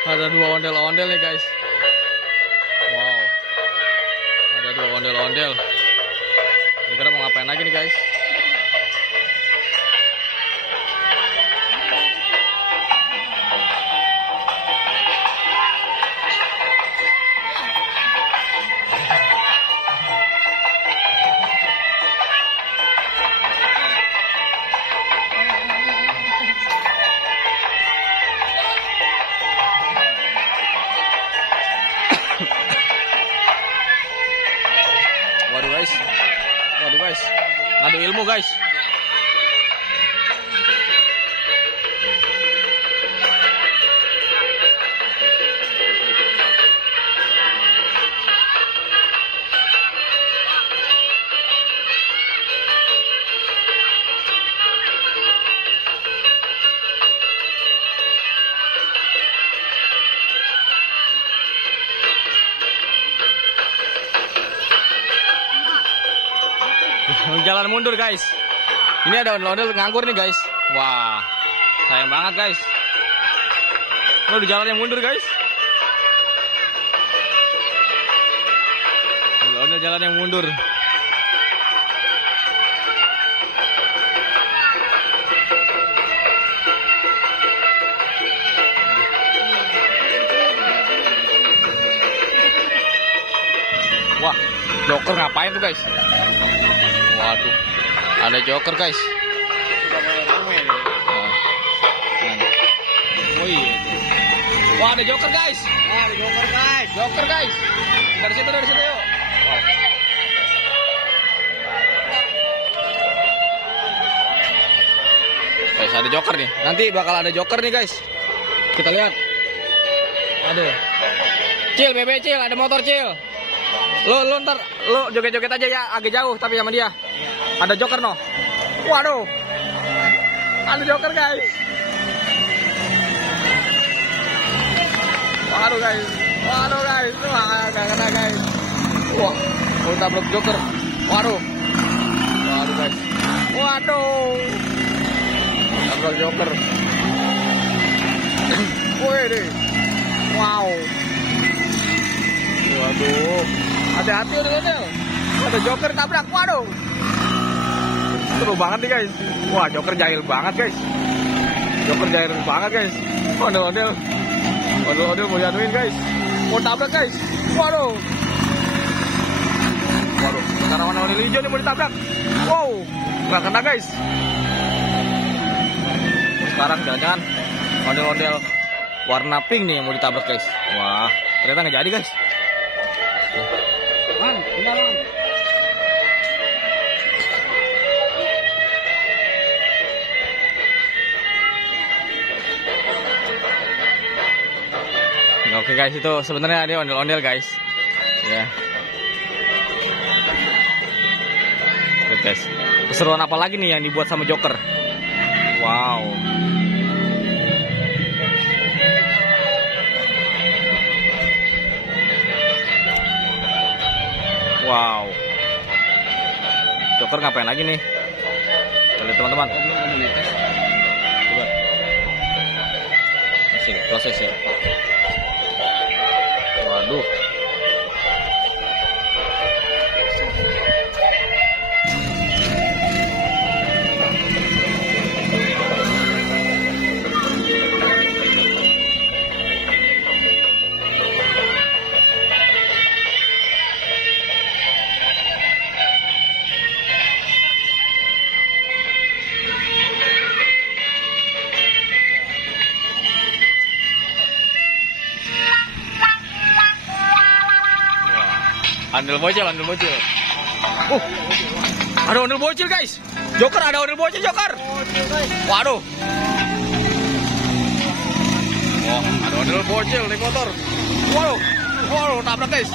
Ada dua ondel-ondel nih guys. Wow. Ada dua ondel-ondel. Kira-kira mau ngapain lagi nih guys? Waduh guys, ngadu ilmu guys. Jalan mundur guys. Ini ada ondel-ondel nganggur nih guys. Wah, sayang banget guys. Udah jalan yang mundur guys. Ondel jalan yang mundur. Wah, Joker ngapain tuh guys? Waduh, ada Joker guys. Oh iya itu. Wah, ada Joker guys. Ada Joker guys. Joker guys. Dari situ yuk. Oh. Guys, ada Joker nih. Nanti bakal ada Joker nih guys. Kita lihat. Ada. Cil, bebe Cil, ada motor Cil. Lo ntar lo joget-joget aja ya, agak jauh tapi sama dia. Ada Joker no. Waduh. Ada Joker guys. Waduh guys. Waduh guys. Wah, gak kena guys. Wah, mau tabrak Joker. Waduh. Waduh guys. Waduh. Tabrak Joker. Wih deh. Wow. Waduh. Hati-hati udah. Ada Joker tabrak. Waduh. Seru banget nih guys. Wah, Joker jahil banget guys. Joker jahil banget guys. Ondel-ondel mau dianuin guys. Mau tabrak guys. Waduh. Waduh, sekarang warna hijau nih mau ditabrak. Wow, nggak kena guys. Sekarang jangan-jangan ondel-ondel warna pink nih yang mau ditabrak guys. Wah, ternyata nggak jadi guys. Enggak. Oke guys, itu sebenarnya ada ondel-ondel guys. Ya. Oke guys. Keseruan apa lagi nih yang dibuat sama Joker? Wow. Wow. Joker ngapain lagi nih? Kita lihat teman-teman. Coba. Masih proses ya. Waduh. Ondel bocil. Ada ondel bocil guys. Joker, ada ondel bocil Joker. Waduh. Wah, ada ondel bocil di motor. Waduh, tabrak guys.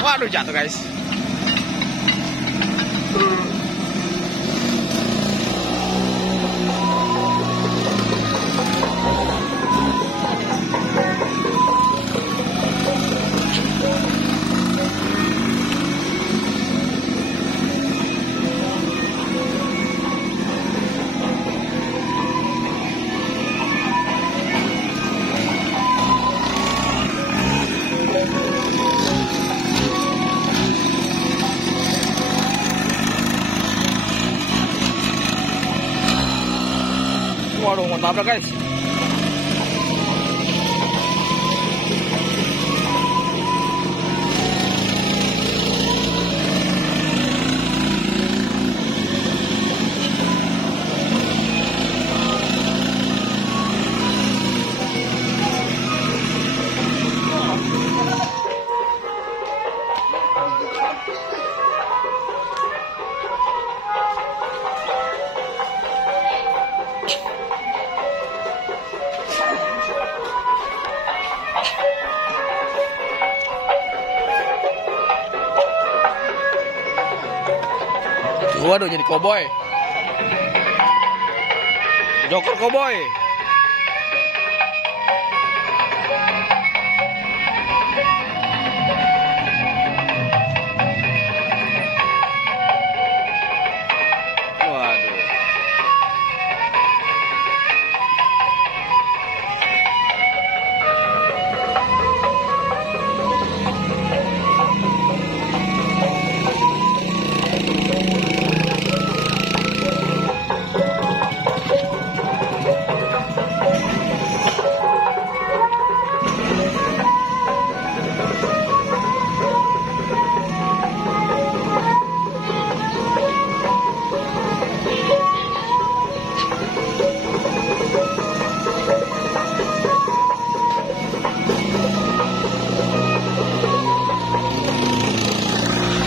Waduh, jatuh guys. tabrak guys. Waduh, jadi koboi. Joker koboi.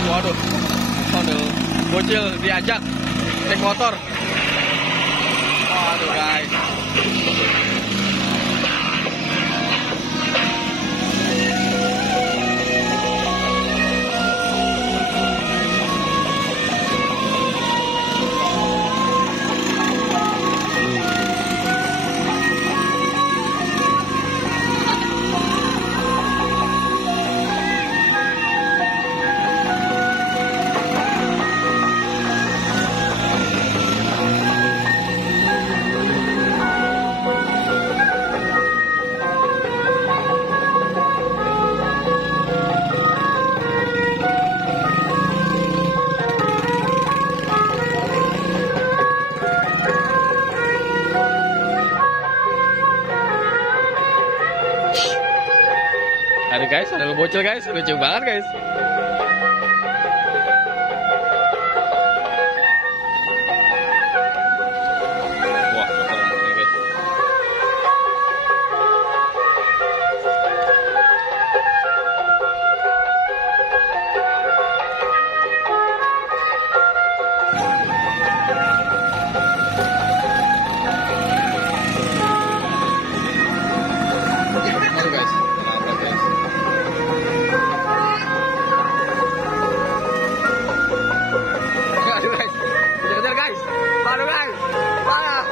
Waduh. Waduh, bocil diajak naik motor. Waduh guys. Aduh guys, ada bocil guys, lucu banget guys. Wah, keren ini guys. Aduh guys. Aduh guys, parah.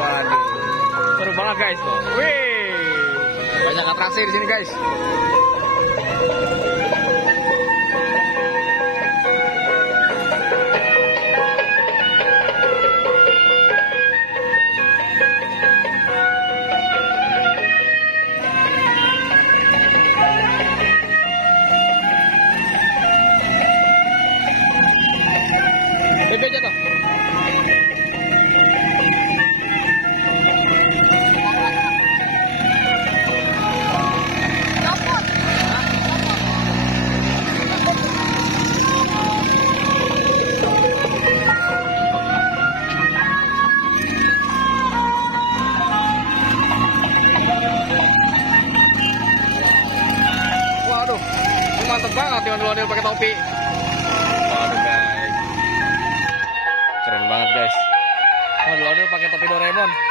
Waduh, seru banget guys tuh. Wih, banyak atraksi di sini guys. Bebe jatuh. Waduh, ini mantep banget ondel-ondel pakai topi. Waduh guys, keren banget guys. Ondel-ondel pakai topi Doraemon.